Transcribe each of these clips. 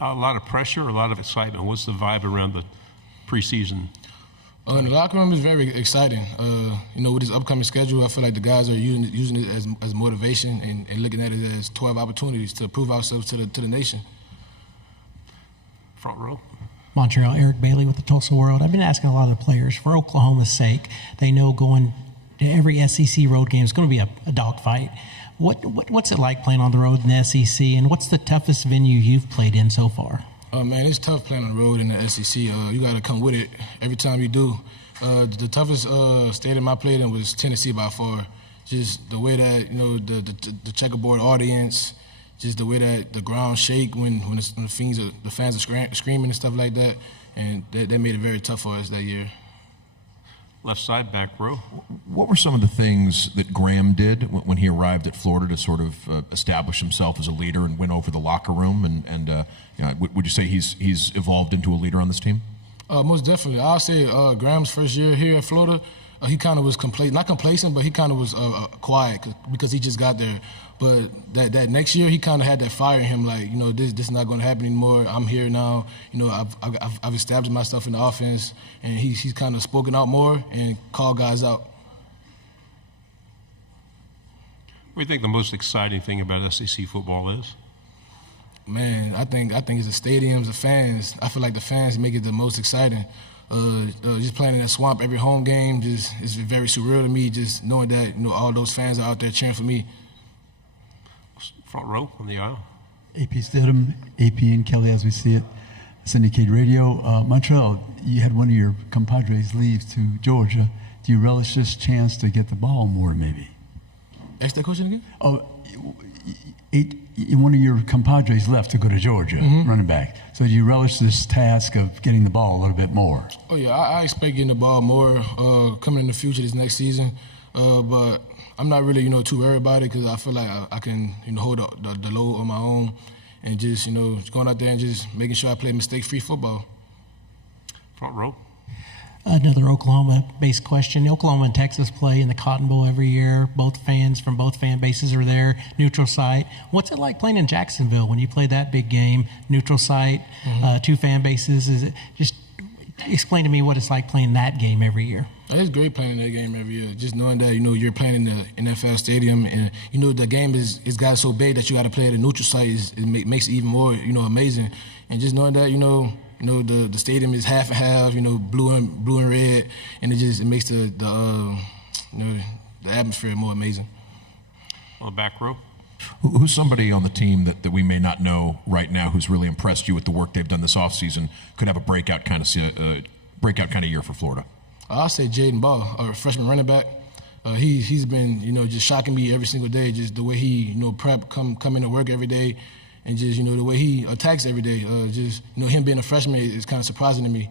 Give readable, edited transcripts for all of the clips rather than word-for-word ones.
A lot of pressure, a lot of excitement. What's the vibe around the preseason? In the locker room is very exciting. With this upcoming schedule, I feel like the guys are using it as motivation and looking at it as 12 opportunities to prove ourselves to the nation. Front row. Montrell, Eric Bailey with the Tulsa World. I've been asking a lot of the players, for Oklahoma's sake, they know going to every SEC road game is going to be a dogfight. What's it like playing on the road in the SEC, and what's the toughest venue you've played in so far? Man, it's tough playing on the road in the SEC. You got to come with it every time you do. The toughest stadium I played in was Tennessee by far. Just the way that the checkerboard audience, just the way that the ground shake when the fans are screaming and stuff like that, and that made it very tough for us that year. Left side, back row. What were some of the things that Graham did when he arrived at Florida to sort of establish himself as a leader and win over the locker room? And would you say he's evolved into a leader on this team? Most definitely. I'll say Graham's first year here at Florida, he kind of was not complacent, but he kind of was quiet because he just got there. But that next year, he kind of had that fire in him, like, this is not going to happen anymore. I'm here now. I've established myself in the offense, and he's kind of spoken out more and called guys out. What do you think the most exciting thing about SEC football is? Man, I think it's the stadiums, the fans. I feel like the fans make it the most exciting. Just playing in that swamp every home game, it's very surreal to me. Just knowing that all those fans are out there cheering for me. Front row on the aisle. AP Stidham, AP and Kelly, as we see it, Syndicate Radio. Montrell, you had one of your compadres leave to Georgia. Do you relish this chance to get the ball more, maybe? Ask that question again? One of your compadres left to go to Georgia, running back. So do you relish this task of getting the ball a little bit more? Oh, yeah, I expect getting the ball more coming in the future this next season. But I'm not really, too worried about it because I feel like I can, hold the load on my own and just, going out there and just making sure I play mistake-free football. Front row. Another Oklahoma-based question. Oklahoma and Texas play in the Cotton Bowl every year. Both fans from both fan bases are there, neutral site. What's it like playing in Jacksonville when you play that big game, neutral site, two fan bases? Is it just explain to me what it's like playing that game every year? It's great playing that game every year. Just knowing that, you're playing in the NFL stadium and, the game is got so big that you got to play at a neutral site. Makes it even more, amazing. And just knowing that, the stadium is half and half, blue and red, and it makes the atmosphere more amazing. On the back row. Who's somebody on the team that we may not know right now who's really impressed you with the work they've done this offseason, could have a breakout kind of year for Florida? I'll say Jaden Ball, a freshman running back. He's been, just shocking me every single day, just the way he, prep, come into work every day, and just, the way he attacks every day. Him being a freshman is kind of surprising to me.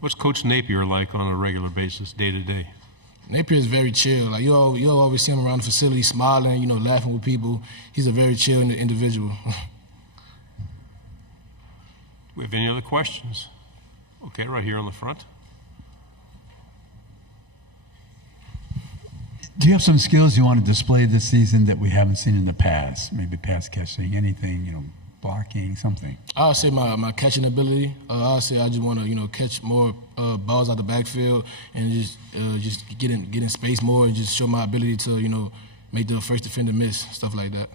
What's Coach Napier like on a regular basis, day to day? Napier is very chill. Like you'll always see him around the facility, smiling, laughing with people. He's a very chill individual. Do we have any other questions? Okay, right here on the front. Do you have some skills you want to display this season that we haven't seen in the past? Maybe pass catching, anything, blocking, something? I'll say my catching ability. I'll say I just want to, catch more balls out the backfield and just get in space more and just show my ability to, make the first defender miss, stuff like that.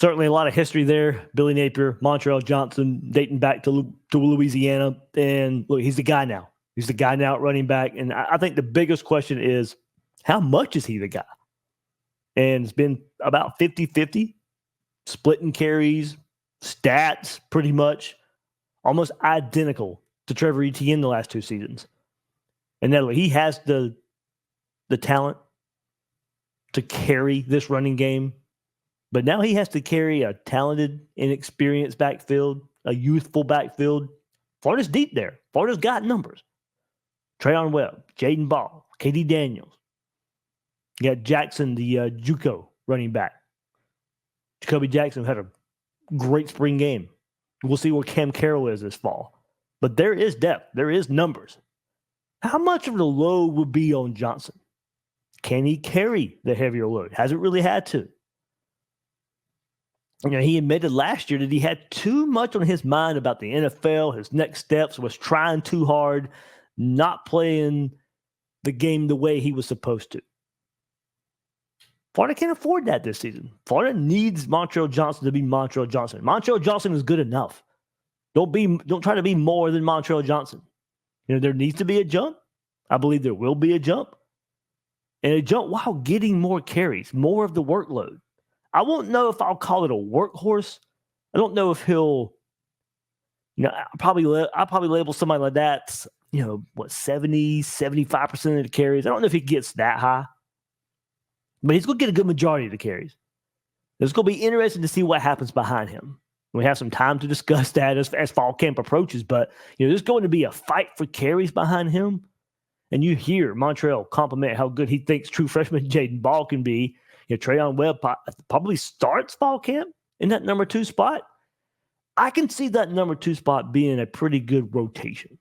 Certainly a lot of history there. Billy Napier, Montrell Johnson, dating back to Louisiana. And look, he's the guy now. He's the guy now at running back. And I think the biggest question is, how much is he the guy? And it's been about 50-50, splitting carries, stats pretty much, almost identical to Trevor Etienne the last two seasons. And then he has the talent to carry this running game. But now he has to carry a talented, inexperienced backfield, a youthful backfield. Florida's deep there. Florida's got numbers. Trayon Webb, Jaden Ball, KD Daniels. You got Jackson, the JUCO running back. Jacoby Jackson had a great spring game. We'll see where Cam Carroll is this fall. But there is depth. There is numbers. How much of the load would be on Johnson? Can he carry the heavier load? Hasn't really had to. He admitted last year that he had too much on his mind about the NFL, his next steps, was trying too hard, not playing the game the way he was supposed to. Florida can't afford that this season. Florida needs Montrell Johnson to be Montrell Johnson. Montrell Johnson is good enough. Don't try to be more than Montrell Johnson. There needs to be a jump. I believe there will be a jump. And a jump while getting more carries, more of the workload. I won't know if I'll call it a workhorse. I don't know if he'll, I'll probably label somebody like that, 70, 75% of the carries. I don't know if he gets that high, but he's going to get a good majority of the carries. It's going to be interesting to see what happens behind him. We have some time to discuss that as fall camp approaches, but there's going to be a fight for carries behind him. And you hear Montrell compliment how good he thinks true freshman Jaden Ball can be. Trayon Webb probably starts fall camp in that number 2 spot. I can see that number 2 spot being a pretty good rotation.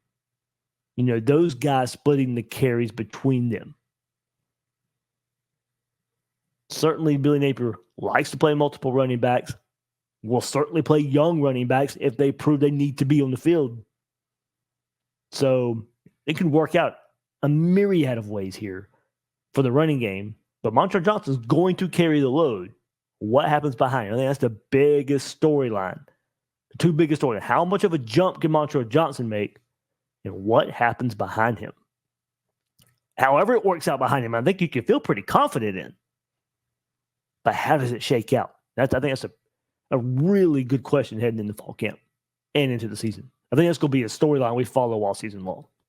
Those guys splitting the carries between them. Certainly, Billy Napier likes to play multiple running backs. Will certainly play young running backs if they prove they need to be on the field. So it can work out a myriad of ways here for the running game. But Montrell Johnson is going to carry the load. What happens behind him? I think that's the biggest storyline. The 2 biggest storylines. How much of a jump can Montrell Johnson make? And what happens behind him? However it works out behind him, I think you can feel pretty confident in. But how does it shake out? I think that's a really good question heading into fall camp and into the season. I think that's going to be a storyline we follow all season long.